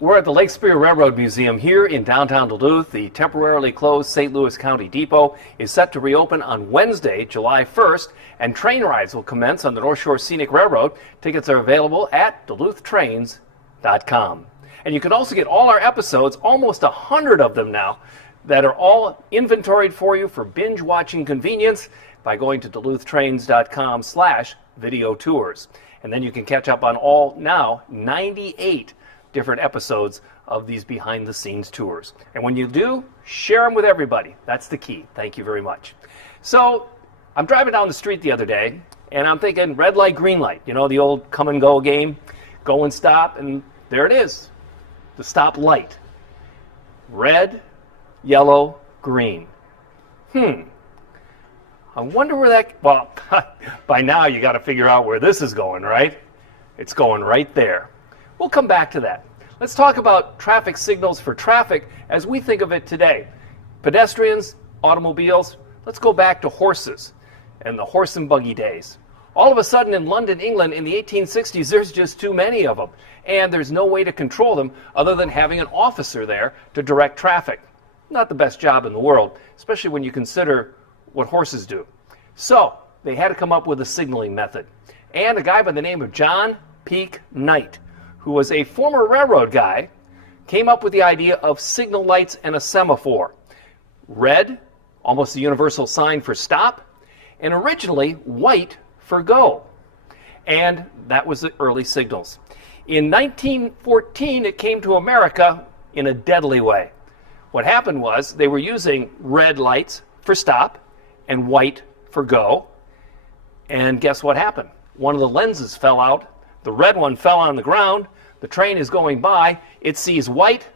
We're at the Lake Superior Railroad Museum here in downtown Duluth. The temporarily closed St. Louis County Depot is set to reopen on Wednesday, July 1st, and train rides will commence on the North Shore Scenic Railroad. Tickets are available at duluthtrains.com. And you can also get all our episodes, almost 100 of them now, that are all inventoried for you for binge watching convenience by going to duluthtrains.com/video tours. And then you can catch up on all now 98 different episodes of these behind-the-scenes tours. And when you do, share them with everybody. That's the key. Thank you very much. So I'm driving down the street the other day, and I'm thinking red light, green light. You know, the old come and go game, go and stop, and there it is, the stop light. Red, yellow, green. I wonder where that, well, by now you got to figure out where this is going, right? It's going right there. We'll come back to that. Let's talk about traffic signals for traffic as we think of it today. Pedestrians, automobiles, let's go back to horses and the horse and buggy days. All of a sudden in London, England in the 1860s, there's just too many of them. And there's no way to control them other than having an officer there to direct traffic. Not the best job in the world, especially when you consider what horses do. So they had to come up with a signaling method. And a guy by the name of John Peake Knight, who was a former railroad guy, came up with the idea of signal lights and a semaphore. Red, almost a universal sign for stop, and originally white for go. And that was the early signals. In 1914, it came to America in a deadly way. What happened was they were using red lights for stop and white for go. And guess what happened? One of the lenses fell out. The red one fell on the ground. The train is going by. It sees white,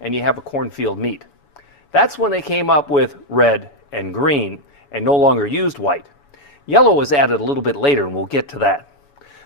and you have a cornfield meet. That's when they came up with red and green and no longer used white. Yellow was added a little bit later, and we'll get to that.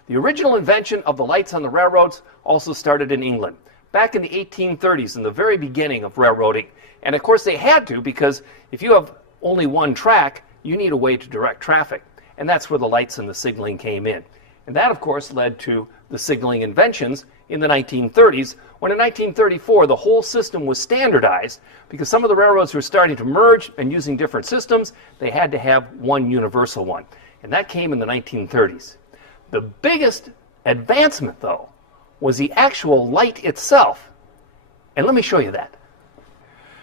The original invention of the lights on the railroads also started in England, back in the 1830s, in the very beginning of railroading. And of course they had to, because if you have only one track, you need a way to direct traffic. And that's where the lights and the signaling came in. And that, of course, led to the signaling inventions in the 1930s, when in 1934 the whole system was standardized because some of the railroads were starting to merge and using different systems. They had to have one universal one. And that came in the 1930s. The biggest advancement, though, was the actual light itself. And let me show you that.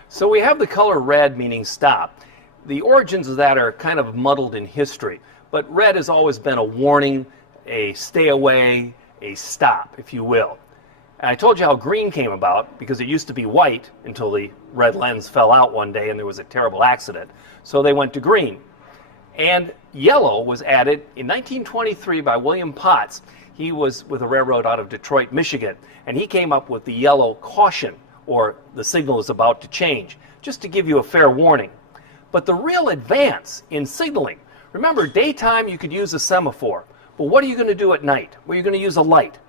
So we have the color red, meaning stop. The origins of that are kind of muddled in history, but red has always been a warning, a stay away, a stop, if you will. And I told you how green came about because it used to be white until the red lens fell out one day and there was a terrible accident. So they went to green. And yellow was added in 1923 by William Potts. He was with a railroad out of Detroit, Michigan, and he came up with the yellow caution, or the signal is about to change, just to give you a fair warning. But the real advance in signaling, remember, daytime you could use a semaphore, but what are you going to do at night? Well, you're going to use a light.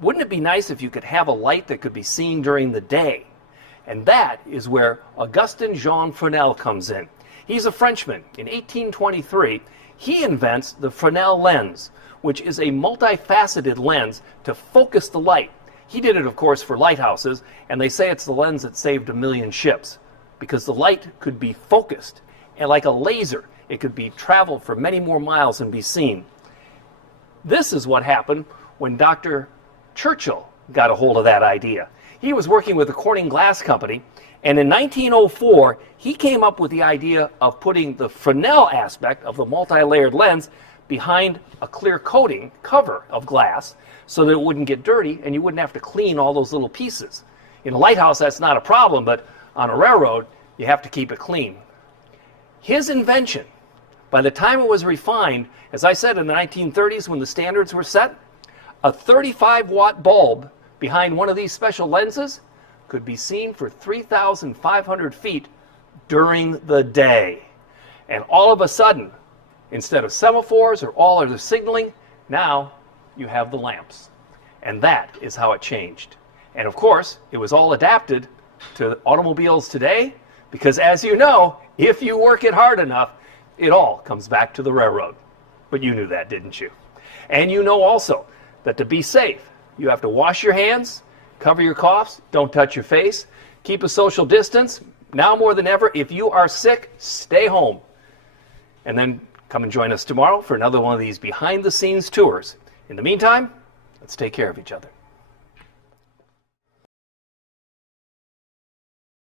Wouldn't it be nice if you could have a light that could be seen during the day? And that is where Augustine Jean Fernell comes in. He's a Frenchman. In 1823, he invents the Fennel Lens, which is a multifaceted lens to focus the light. He did it, of course, for lighthouses, and they say it's the lens that saved 1 million ships, because the light could be focused, and like a laser, it could be traveled for many more miles and be seen. This is what happened when Dr. Churchill got a hold of that idea. He was working with the Corning Glass Company, and in 1904, he came up with the idea of putting the Fernell aspect of the multi-layered lens behind a clear coating cover of glass so that it wouldn't get dirty and you wouldn't have to clean all those little pieces. In a lighthouse, that's not a problem, but on a railroad, you have to keep it clean. His invention, by the time it was refined, as I said, in the 1930s when the standards were set, a 35-watt bulb behind one of these special lenses could be seen for 3,500 feet during the day. And all of a sudden, instead of semaphores or all other signaling, now you have the lamps. And that is how it changed. And of course, it was all adapted to automobiles today, because as you know, if you work it hard enough, it all comes back to the railroad. But you knew that, didn't you? And you know also that to be safe, you have to wash your hands, Cover your coughs. Don't touch your face. Keep a social distance. Now more than ever, if you are sick, stay home. And then come and join us tomorrow for another one of these behind-the-scenes tours. In the meantime, let's take care of each other.